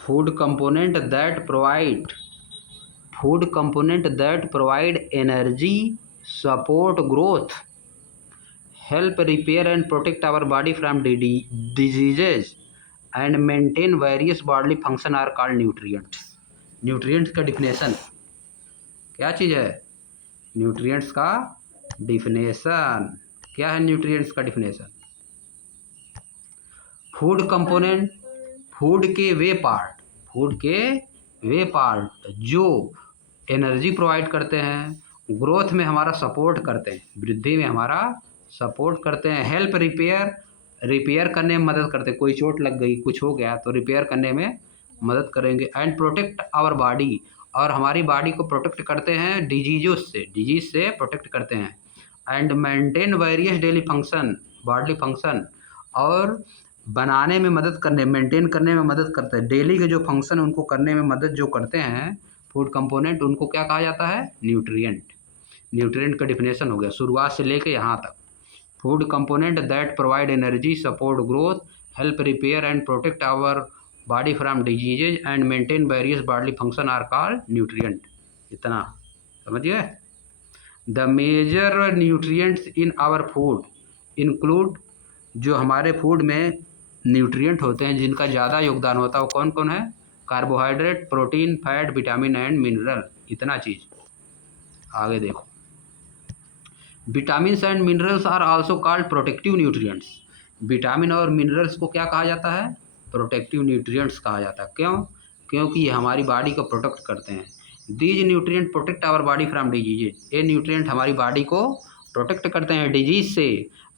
food component that provide energy, support growth, help repair and protect our body from diseases, and maintain various bodily function are called nutrients. Nutrients का definition क्या चीज़ है? Nutrients का definition क्या है? Nutrients का definition food component, food के वे part जो energy provide करते हैं, ग्रोथ में हमारा सपोर्ट करते हैं, वृद्धि में हमारा सपोर्ट करते हैं, हेल्प रिपेयर करने में मदद करते हैं, कोई चोट लग गई, कुछ हो गया तो रिपेयर करने में मदद करेंगे, एंड प्रोटेक्ट आवर बॉडी, और हमारी बॉडी को प्रोटेक्ट करते हैं डिजीज से प्रोटेक्ट करते हैं, and maintain various daily function, body function, और बनाने में मदद करने, मेंटेन करने में मदद करते हैं, डेली के जो फंक्शन उनको करने में मदद जो करते हैं फूड कंपोनेंट, उनको क्या कहा जाता है? न्यूट्रिएंट का डिफिनेशन हो गया शुरुआत से लेके यहाँ तक। Food component that provide energy, support growth, help repair and protect our body from diseases and maintain various body function are called nutrient. इतना समझ गए? The major nutrients in our food include, जो हमारे फूड में nutrient होते हैं जिनका ज़्यादा योगदान होता है वो कौन कौन है? Carbohydrate, protein, fat, vitamin and mineral. इतना चीज़। आगे देखो, vitamins and minerals are also called protective nutrients. Vitamin और मिनरल्स को क्या कहा जाता है? प्रोटेक्टिव न्यूट्रिएंट्स कहा जाता है। क्यों? क्योंकि ये हमारी बॉडी को प्रोटेक्ट करते हैं। These nutrient protect our body from disease. ये न्यूट्रिएंट हमारी बॉडी को प्रोटेक्ट करते हैं डिजीज से,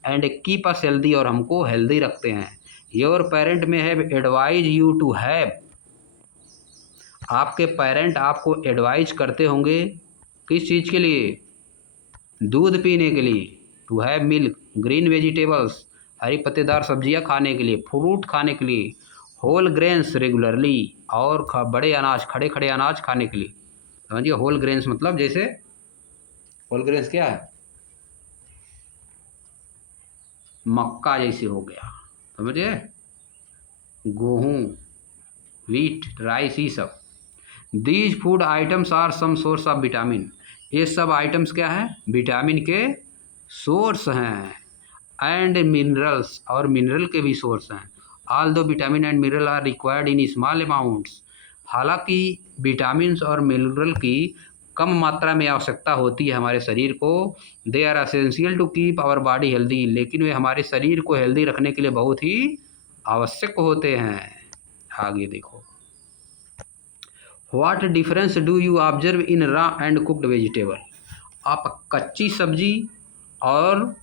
एंड कीप अस हेल्दी, और हमको हेल्दी रखते हैं। Your parent may have advise you to have, आपके पेरेंट आपको एडवाइज करते होंगे किस चीज़ के लिए? दूध पीने के लिए। To have milk, green vegetables, हरी पत्तेदार सब्जियां खाने के लिए, फ्रूट खाने के लिए, होल ग्रेन्स रेगुलरली, और बड़े अनाज, खड़े खड़े अनाज खाने के लिए। समझिए, होल ग्रेन्स मतलब जैसे होल ग्रेन्स क्या है? मक्का जैसे हो गया, समझिए, गेहूँ, व्हीट, राइस, ये सब। These food items are some source of vitamin. ये सब आइटम्स क्या हैं? विटामिन के सोर्स हैं, एंड मिनरल्स, और मिनरल के भी सोर्स हैं। Although vitamin and mineral are required in small amounts. हालांकि विटामिन्स और मिनरल की कम मात्रा में आवश्यकता होती है हमारे शरीर को। They are essential to keep our body healthy, लेकिन वे हमारे शरीर को हेल्दी रखने के लिए बहुत ही आवश्यक होते हैं। आगे देखो, what difference do you observe in raw and cooked vegetable. आप कच्ची सब्जी और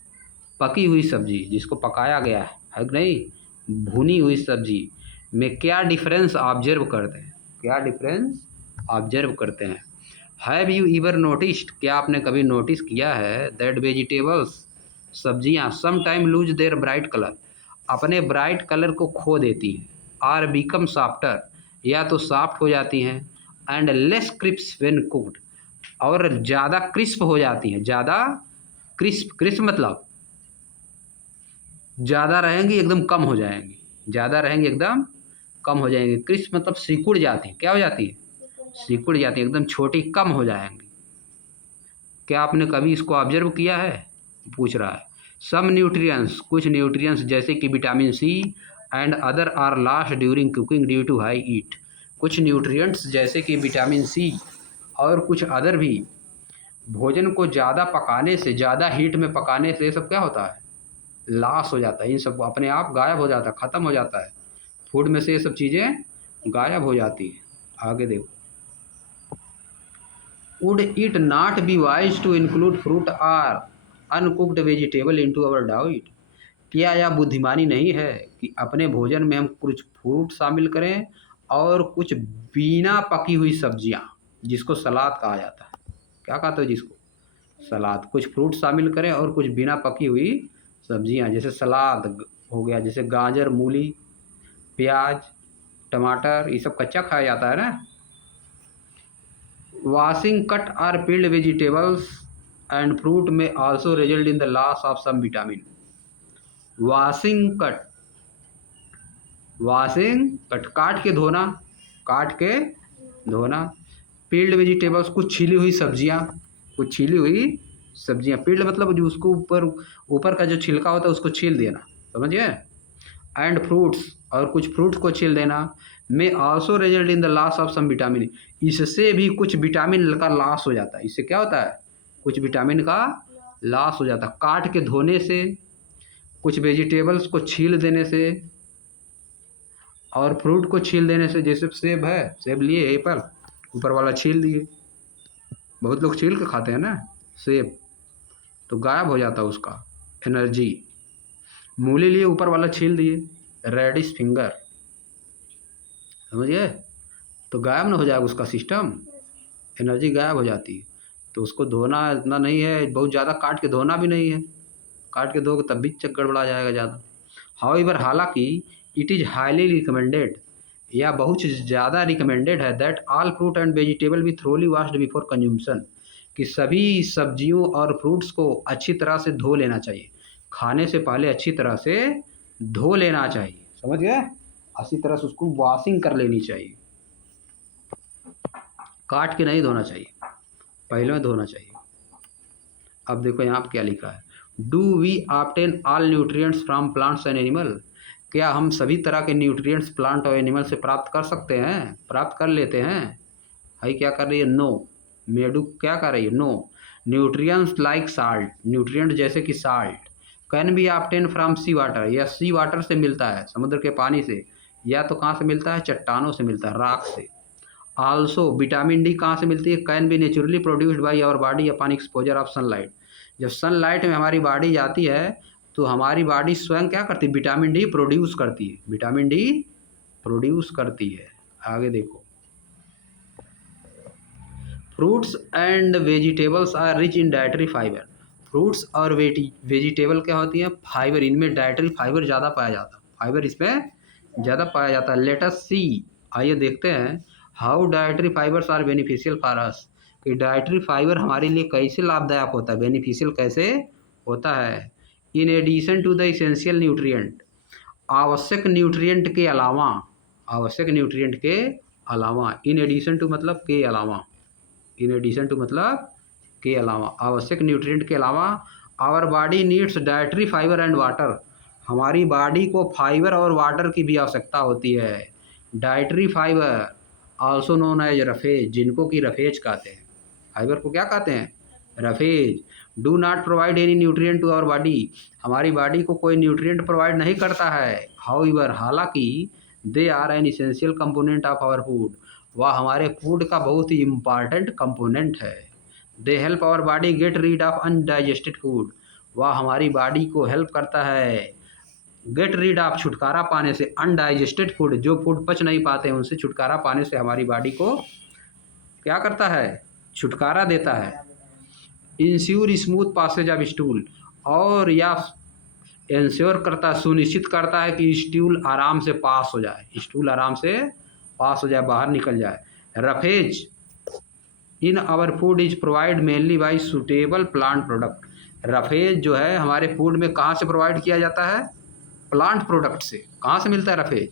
पकी हुई सब्जी, जिसको पकाया गया है कि नहीं, भुनी हुई सब्जी में क्या डिफरेंस ऑब्जर्व करते हैं? क्या डिफरेंस ऑब्जर्व करते हैं? हैव यू ईवर नोटिस्ड, क्या आपने कभी नोटिस किया है, दैट वेजिटेबल्स, सब्जियां, some time lose their bright colour, अपने ब्राइट कलर को खो देती हैं, आर बिकम सॉफ्टर, या तो सॉफ्ट हो जाती हैं, and less crisp when cooked, और ज़्यादा क्रिस्प हो जाती हैं। ज़्यादा क्रिस्प मतलब ज़्यादा रहेंगी एकदम कम हो जाएंगी, ज़्यादा रहेंगी एकदम कम हो जाएंगी। क्रिस्प मतलब सिकुड़ जाती है। क्या हो जाती है? सिकुड़ जाती है, एकदम छोटी कम हो जाएंगी। क्या आपने कभी इसको ऑब्जर्व किया है? पूछ रहा है। सम न्यूट्रिएंट्स, कुछ न्यूट्रिएंट्स जैसे कि vitamin C and other are lost during cooking due to high heat. कुछ न्यूट्रिएंट्स जैसे कि विटामिन सी और कुछ अदर भी भोजन को ज़्यादा पकाने से, ज़्यादा हीट में पकाने से ये सब क्या होता है? लॉस हो जाता है। इन सब अपने आप गायब हो जाता है, ख़त्म हो जाता है। फूड में से ये सब चीज़ें गायब हो जाती है। आगे देखो, would it not be wise to include fruit और uncooked vegetable into our diet. क्या यह बुद्धिमानी नहीं है कि अपने भोजन में हम कुछ फ्रूट शामिल करें और कुछ बिना पकी हुई सब्जियां, जिसको सलाद कहा जाता है। क्या कहते हो जिसको? सलाद। कुछ फ्रूट शामिल करें और कुछ बिना पकी हुई सब्जियां, जैसे सलाद हो गया, जैसे गाजर, मूली, प्याज, टमाटर, ये सब कच्चा खाया जाता है ना। वॉशिंग कट और peeled vegetables and fruit may also result in the loss of some vitamin. Washing cut काट के धोना, काट के धोना। पील्ड वेजिटेबल्स, कुछ छीली हुई सब्जियां, कुछ छीली हुई सब्जियां। पील्ड मतलब जो उसको ऊपर का जो छिलका होता है उसको छील देना, समझिए। एंड फ्रूट्स, और कुछ फ्रूट्स को छील देना। May also result in the loss of some vitamin, इससे भी कुछ विटामिन का लॉस हो जाता है। इससे क्या होता है, कुछ विटामिन का लॉस हो जाता है। काट के धोने से, कुछ वेजिटेबल्स को छील देने से और फ्रूट को छील देने से, जैसे सेब है, सेब लिए एप्पल, ऊपर वाला छील दिए, बहुत लोग छील के खाते हैं ना सेब, तो गायब हो जाता है उसका एनर्जी। मूली लिए ऊपर वाला छील दिए, रेडिश फिंगर, समझिए, तो गायब ना हो जाएगा उसका सिस्टम, एनर्जी गायब हो जाती है। तो उसको धोना इतना नहीं है, बहुत ज़्यादा काट के धोना भी नहीं है, काट के धोगे तब भी गड़बड़ा जाएगा ज़्यादा। हाउएवर, हालांकि इट इज़ हाईली रिकमेंडेड, या बहुत ज़्यादा रिकमेंडेड है, that all fruit and vegetable be thoroughly washed before consumption, कि सभी सब्जियों और फ्रूट्स को अच्छी तरह से धो लेना चाहिए, खाने से पहले अच्छी तरह से धो लेना चाहिए, समझ गए, अच्छी तरह से उसको वॉशिंग कर लेनी चाहिए, काट के नहीं धोना चाहिए, पहले में धोना चाहिए। अब देखो यहाँ पर क्या लिखा है, do we obtain all nutrients from plants and animal, क्या हम सभी तरह के न्यूट्रिएंट्स प्लांट और एनिमल से प्राप्त कर सकते हैं, प्राप्त कर लेते हैं। भाई क्या कर रही है, नो। मेडू क्या कर रही है, no. Nutrients like salt, nutrient जैसे कि salt, can be obtain from sea water, या सी वाटर से मिलता है, समुद्र के पानी से, या तो कहाँ से मिलता है, चट्टानों से मिलता है, राख से। आल्सो विटामिन डी कहाँ से मिलती है, can be naturally produced by our body upon exposure of sunlight, जब सनलाइट में हमारी बॉडी जाती है तो हमारी बॉडी स्वयं क्या करती है, विटामिन डी प्रोड्यूस करती है, विटामिन डी प्रोड्यूस करती है। आगे देखो, fruits and vegetables are rich in dietary fibre, fruits और वेजिटेबल क्या होती है, फाइबर, इनमें डाइटरी फाइबर ज़्यादा पाया जाता है, फाइबर इसमें ज़्यादा पाया जाता है। लेट अस सी, आइए देखते हैं, how dietary fibres are beneficial for us, कि डाइटरी फाइबर हमारे लिए कैसे लाभदायक होता है, बेनिफिशियल कैसे होता है। In addition to the essential nutrient, आवश्यक न्यूट्रिएंट के अलावा, आवश्यक न्यूट्रिएंट के अलावा, इन एडिशन टू मतलब के अलावा, इन एडिशन टू मतलब के अलावा, आवश्यक न्यूट्रिएंट के अलावा, our body needs dietary fibre and water, हमारी बॉडी को फाइबर और वाटर की भी आवश्यकता होती है। Dietary fibre also known as roughage, जिनको कि रफेज कहते हैं, फाइबर को क्या कहते हैं, roughage. Do not provide any nutrient to our body, हमारी बॉडी को कोई न्यूट्रिएंट प्रोवाइड नहीं करता है। हाउएवर, हालांकि they are an essential component of our food, वह हमारे फूड का बहुत ही इम्पॉर्टेंट कंपोनेंट है। They help our body get rid of undigested food, वह हमारी बॉडी को हेल्प करता है गेट रीड ऑफ, छुटकारा पाने से, अनडाइजेस्टेड फूड, जो फूड पच नहीं पाते हैं उनसे छुटकारा पाने से हमारी बॉडी को क्या करता है, छुटकारा देता है। Ensure smooth passage of stool, और या इंश्योर करता, सुनिश्चित करता है कि स्टूल आराम से पास हो जाए, स्टूल आराम से पास हो जाए, बाहर निकल जाए। Roughage in our food is provide mainly by suitable plant product, roughage जो है हमारे फूड में कहाँ से प्रोवाइड किया जाता है, प्लांट प्रोडक्ट से। कहाँ से मिलता है रफेज,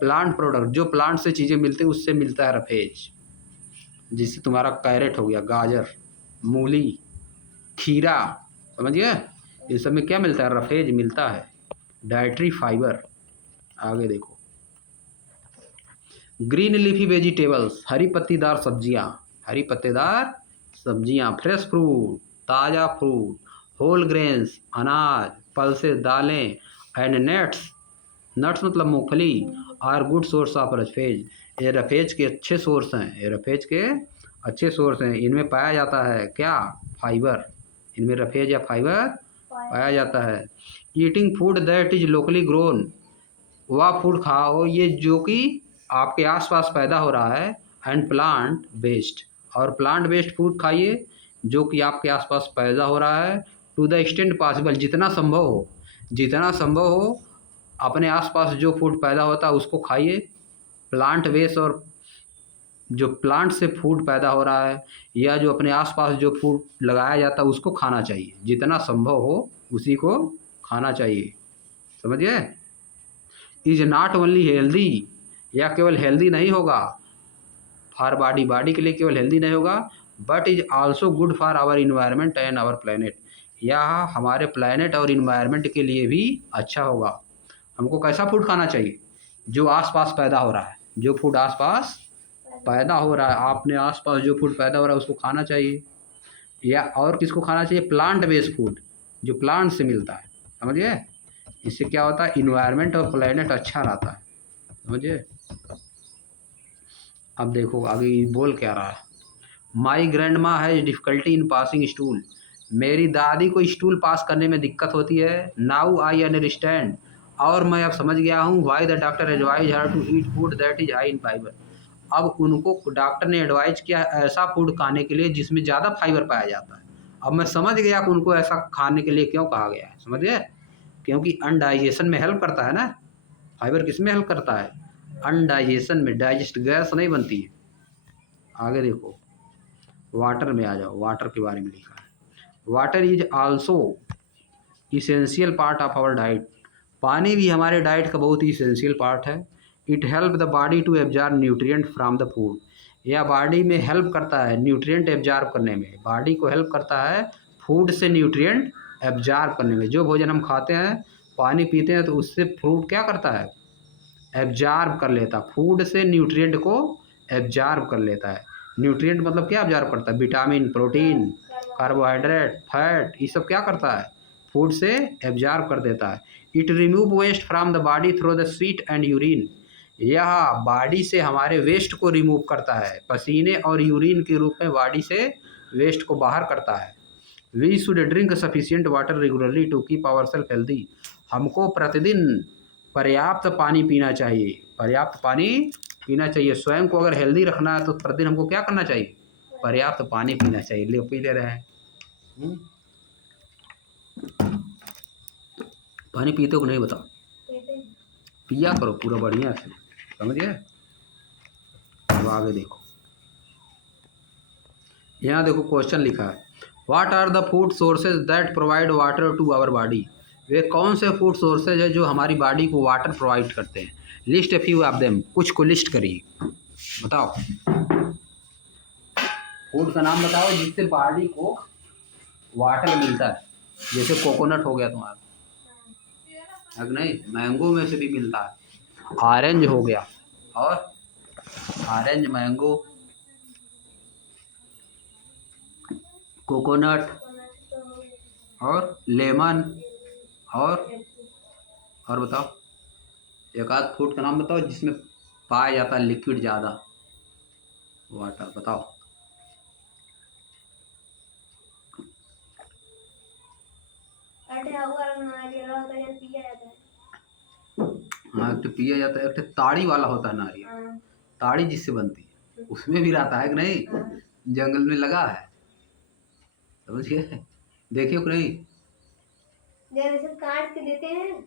प्लांट प्रोडक्ट, जो प्लांट से चीज़ें मिलती हैं उससे मिलता है रफेज, जिससे तुम्हारा कैरेट हो गया, गाजर, मूली, खीरा, समझिए, इन सब में क्या मिलता है, रफेज मिलता है, डाइटरी फाइबर। आगे देखो, ग्रीन लीफी वेजिटेबल्स, हरी पत्तीदार सब्जियां, हरी पत्तेदार सब्जियां, फ्रेश फ्रूट, ताज़ा फ्रूट, होल ग्रेन्स, अनाज, पल्सेस, दालें, एंड नट्स, नट्स मतलब मूंगफली, are good source of roughage, ये रफेज के अच्छे सोर्स हैं, ये रफेज के अच्छे सोर्स हैं, इनमें पाया जाता है क्या, फाइबर, इनमें रफेज या फाइबर पाया जाता है। Eating food that is locally grown, वह फूड खाओ ये जो कि आपके आसपास पैदा हो रहा है, एंड प्लांट बेस्ड, और प्लांट बेस्ड फूड खाइए जो कि आपके आसपास पैदा हो रहा है। टू द एक्सटेंट पॉसिबल, जितना संभव हो, जितना संभव हो अपने आसपास जो फूड पैदा होता है उसको खाइए, प्लांट बेस्ड, और जो प्लांट से फूड पैदा हो रहा है या जो अपने आसपास जो फूड लगाया जाता है उसको खाना चाहिए, जितना संभव हो उसी को खाना चाहिए, समझिए। इज नॉट ओनली हेल्दी, या केवल हेल्दी नहीं होगा, फॉर बॉडी, बॉडी के लिए केवल हेल्दी नहीं होगा but is also good for our environment and our planet. यह हमारे प्लेनेट और इन्वायरमेंट के लिए भी अच्छा होगा। हमको कैसा फूड खाना चाहिए? जो आसपास पैदा हो रहा है, जो फूड आसपास पैदा हो रहा है, आपने आसपास जो फूड पैदा हो रहा है उसको खाना चाहिए। या और किसको खाना चाहिए? प्लांट बेस्ड फूड, जो प्लांट से मिलता है, समझिए। इससे क्या होता है? इन्वायरमेंट और प्लेनेट अच्छा रहता है, समझिए। अब देखो आगे बोल क्या रहा है। माई ग्रैंड माँ has difficulty in passing stool. मेरी दादी को स्टूल पास करने में दिक्कत होती है। नाउ आई अंडरस्टैंड, और मैं अब समझ गया हूँ why the doctor advise her to eat food that is high in fibre. अब उनको डॉक्टर ने एडवाइज किया ऐसा फूड खाने के लिए जिसमें ज़्यादा फाइबर पाया जाता है। अब मैं समझ गया कि उनको ऐसा खाने के लिए क्यों कहा गया है, समझ गए? क्योंकि अनडाइजेशन में हेल्प करता है ना। फाइबर किस में हेल्प करता है? अनडाइजेशन में, डाइजेस्ट गैस नहीं बनती है। आगे देखो, वाटर में आ जाओ, वाटर के बारे में लिखा है। Water is also essential part of our diet. पानी भी हमारे डाइट का बहुत ही इसेंशियल पार्ट है। It help the body to absorb nutrient from the food. यह बॉडी में हेल्प करता है न्यूट्रिएंट एब्जॉर्ब करने में, बॉडी को हेल्प करता है फूड से न्यूट्रिएंट एब्जॉर्ब करने में। जो भोजन हम खाते हैं, पानी पीते हैं, तो उससे फूड क्या करता है? एब्जॉर्ब कर लेता, फूड से न्यूट्रिएंट को एब्जॉर्ब कर लेता है। न्यूट्रिएंट मतलब क्या एब्जॉर्ब करता है? विटामिन, प्रोटीन, कार्बोहाइड्रेट, फैट, ये सब क्या करता है? फूड से एब्जॉर्ब कर देता है। It remove waste from the body through the sweat and urine. यह बॉडी से हमारे वेस्ट को रिमूव करता है, पसीने और यूरिन के रूप में बॉडी से वेस्ट को बाहर करता है। We should drink sufficient water regularly to keep our self healthy. हमको प्रतिदिन पर्याप्त पानी पीना चाहिए, पर्याप्त पानी पीना चाहिए। स्वयं को अगर हेल्दी रखना है तो प्रतिदिन हमको क्या करना चाहिए? पर्याप्त पानी पीना चाहिए। ले पी ले रहे हैं। पानी पीते हो कि नहीं बताओ? पिया करो पूरा बढ़िया से, समझ गए? अब आगे देखो, यहाँ देखो क्वेश्चन लिखा है, what are the food sources that provide water to our body. वे कौन से फूड सोर्सेज है जो हमारी बॉडी को वाटर प्रोवाइड करते हैं? List a few of them, कुछ को लिस्ट करिए, बताओ। फूड का नाम बताओ जिससे बॉडी को वाटर मिलता है। जैसे कोकोनट हो गया तुम्हारा, अब नहीं, मैंगो में से भी मिलता है। ऑरेंज हो गया, और ऑरेंज, मैंगो, कोकोनट और लेमन, और बताओ एक आध फूड का नाम बताओ जिसमें पाया जाता है लिक्विड ज़्यादा वाटर, बताओ। हाँ, एक तो पिया जाता है, एक तो ताड़ी वाला होता है नारियल, ताड़ी जिससे बनती है उसमें भी रहता है कि नहीं? जंगल में लगा है, समझिए। देखिए कि नहीं? जैसे काट के देते हैं,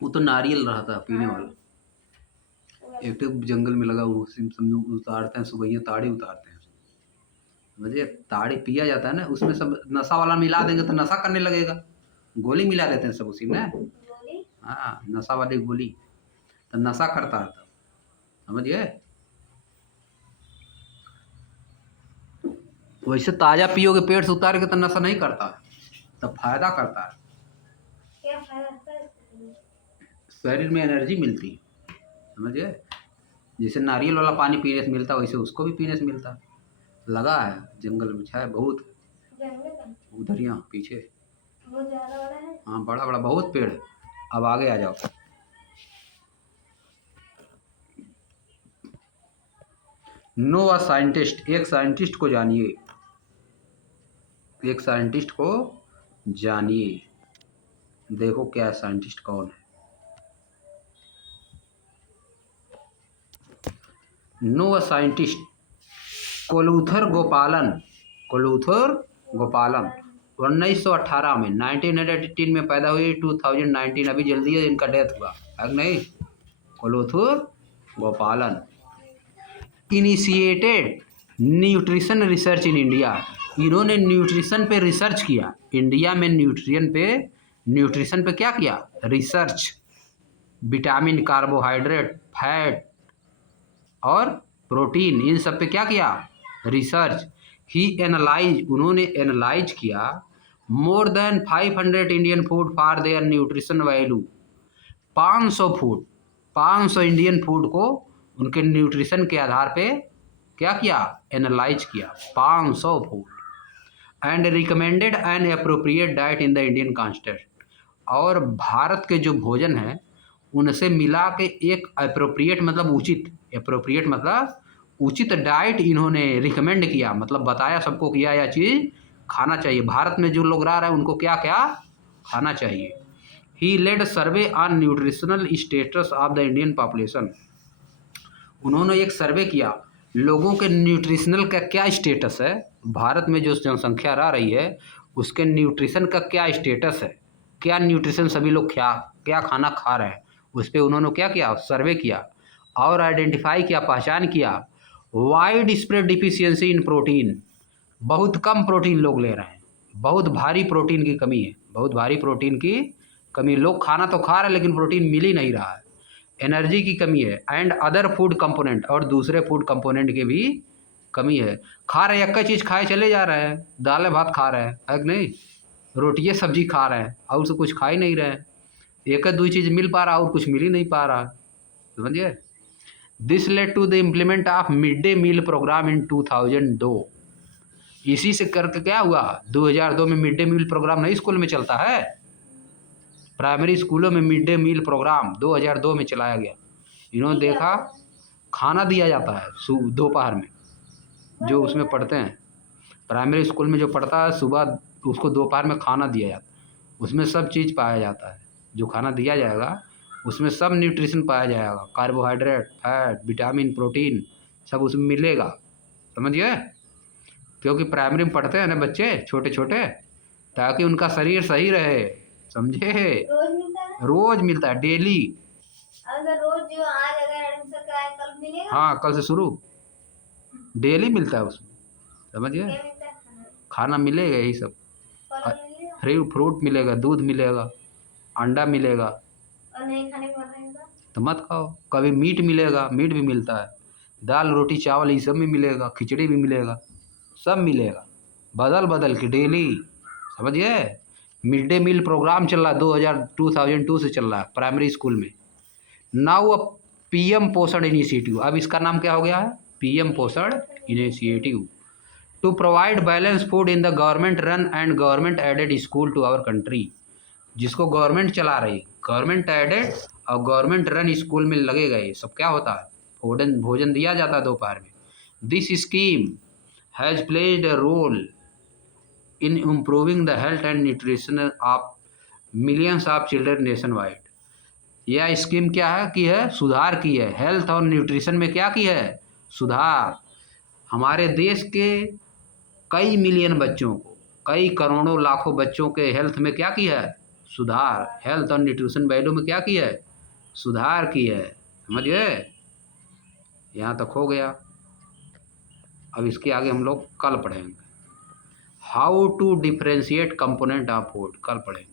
वो तो नारियल रहता है पीने वाला। एक तो जंगल में लगा वो समझो उतारते हैं, सुबह ताड़ी उतारते हैं, समझिए। ताड़ी पिया जाता है ना, उसमें सब नशा वाला मिला देंगे तो नशा करने लगेगा। गोली मिला देते हैं सब उसी में। हाँ, नशा वाली गोली, तो नशा करता है तब, समझिए। वैसे ताज़ा पियोगे पेट से उतार के तो नशा नहीं करता, तब फायदा करता है। क्या फायदा? शरीर में एनर्जी मिलती है, समझिए। जैसे नारियल वाला पानी पीने से मिलता है, वैसे उसको भी पीने से मिलता है। लगा है जंगल में, है बहुत उधर, यहाँ पीछे। हाँ, बड़ा बड़ा बहुत पेड़ है। अब आगे आ जाओ। नो अ साइंटिस्ट, एक साइंटिस्ट को जानिए, एक साइंटिस्ट को जानिए। देखो क्या साइंटिस्ट कौन है। नो अ साइंटिस्ट, कोलूथर गोपालन, कोलूथर गोपालन 1918 में, 1918 में पैदा हुई, 2019 अभी जल्दी है इनका डेथ हुआ है नहीं? कोलूथर गोपालन initiated nutrition research in India. इन्होंने न्यूट्रिशन पे रिसर्च किया इंडिया में। न्यूट्रिशन पे क्या किया? रिसर्च। विटामिन, कार्बोहाइड्रेट, फैट और प्रोटीन, इन सब पे क्या किया? रिसर्च। ही एनालाइज, उन्होंने एनालाइज किया more than 500 Indian food for their nutrition value. 500 food, 500 Indian food को उनके न्यूट्रिशन के आधार पे क्या किया? एनालाइज किया 500 food and recommended an appropriate diet in the Indian context. और भारत के जो भोजन है उनसे मिला के एक अप्रोप्रिएट मतलब उचित, अप्रोप्रिएट मतलब उचित डाइट इन्होंने रिकमेंड किया, मतलब बताया सबको किया यह चीज़ खाना चाहिए। भारत में जो लोग रह रहे हैं उनको क्या क्या खाना चाहिए। He led survey on nutritional status of the Indian population. उन्होंने एक सर्वे किया लोगों के न्यूट्रिशनल का क्या स्टेटस है, भारत में जो जनसंख्या रह रही है उसके न्यूट्रिशन का क्या स्टेटस है, क्या न्यूट्रिशन सभी लोग क्या खाना खा रहे हैं, उस पर उन्होंने क्या किया? सर्वे किया और आइडेंटिफाई किया, पहचान किया wide spread deficiency in protein. बहुत कम प्रोटीन लोग ले रहे हैं, बहुत भारी प्रोटीन की कमी है, बहुत भारी प्रोटीन की कमी। लोग खाना तो खा रहे हैं लेकिन प्रोटीन मिल ही नहीं रहा है, एनर्जी की कमी है एंड अदर फूड कंपोनेंट, और दूसरे फूड कंपोनेंट की भी कमी है। खा रहे एक चीज़ खाए चले जा रहे हैं, दाल भात खा रहे हैं, है कि नहीं? रोटियाँ सब्जी खा रहे हैं और उससे कुछ खा ही नहीं रहे हैं। एक दो चीज़ मिल पा रहा और कुछ मिल ही नहीं पा रहा, समझिए। This led to the implement of mid day meal programme in 2002। इसी से करके क्या हुआ? 2002 में मिड डे मील प्रोग्राम नहीं स्कूल में चलता है, प्राइमरी स्कूलों में मिड डे मील प्रोग्राम 2002 में चलाया गया। इन्होंने देखा खाना दिया जाता है दोपहर में, जो उसमें पढ़ते हैं प्राइमरी स्कूल में जो पढ़ता है सुबह, उसको दोपहर में खाना दिया जाता है। उसमें सब चीज़ पाया जाता है, जो खाना दिया जाएगा उसमें सब न्यूट्रिशन पाया जाएगा, कार्बोहाइड्रेट, फैट, विटामिन, प्रोटीन सब उसमें मिलेगा, समझिए। क्योंकि प्राइमरी में पढ़ते हैं ना बच्चे छोटे छोटे, ताकि उनका शरीर सही रहे, समझे। रोज मिलता है डेली। अगर रोज जो आज अगर एडमिशन कराए कल मिलेगा, हाँ कल से शुरू डेली मिलता है उसमें, समझिए। खाना मिलेगा यही सब, फ्रूट मिलेगा, दूध मिलेगा, अंडा मिलेगा, और नहीं खाने को तो मत खाओ। कभी मीट मिलेगा, मीट भी मिलता है, दाल रोटी चावल ये सब में मिलेगा, खिचड़ी भी मिलेगा, सब मिलेगा बदल बदल के डेली, समझिए। मिड डे मील प्रोग्राम चल रहा है 2002 से चल रहा है प्राइमरी स्कूल में। Now a PM Poshan initiative, अब इसका नाम क्या हो गया है? PM Poshan initiative to provide balance food in the government run and government aided school to our country. जिसको गवर्नमेंट चला रही, गवर्नमेंट एडेड और गवर्नमेंट रन स्कूल में लगे गए, सब क्या होता है? भोजन दिया जाता है दोपहर में। This scheme has played a role in improving the health and nutrition of millions of children nationwide. यह स्कीम क्या है की है? सुधार की है, हेल्थ और न्यूट्रिशन में क्या की है? सुधार। हमारे देश के कई मिलियन बच्चों को, कई करोड़ों लाखों बच्चों के हेल्थ में क्या की है? सुधार। हेल्थ और न्यूट्रिशन वैल्यू में क्या की है? सुधार की है, समझिए। यहाँ तक हो गया। अब इसके आगे हम लोग कल पढ़ेंगे how to differentiate component of food, कल पढ़ेंगे।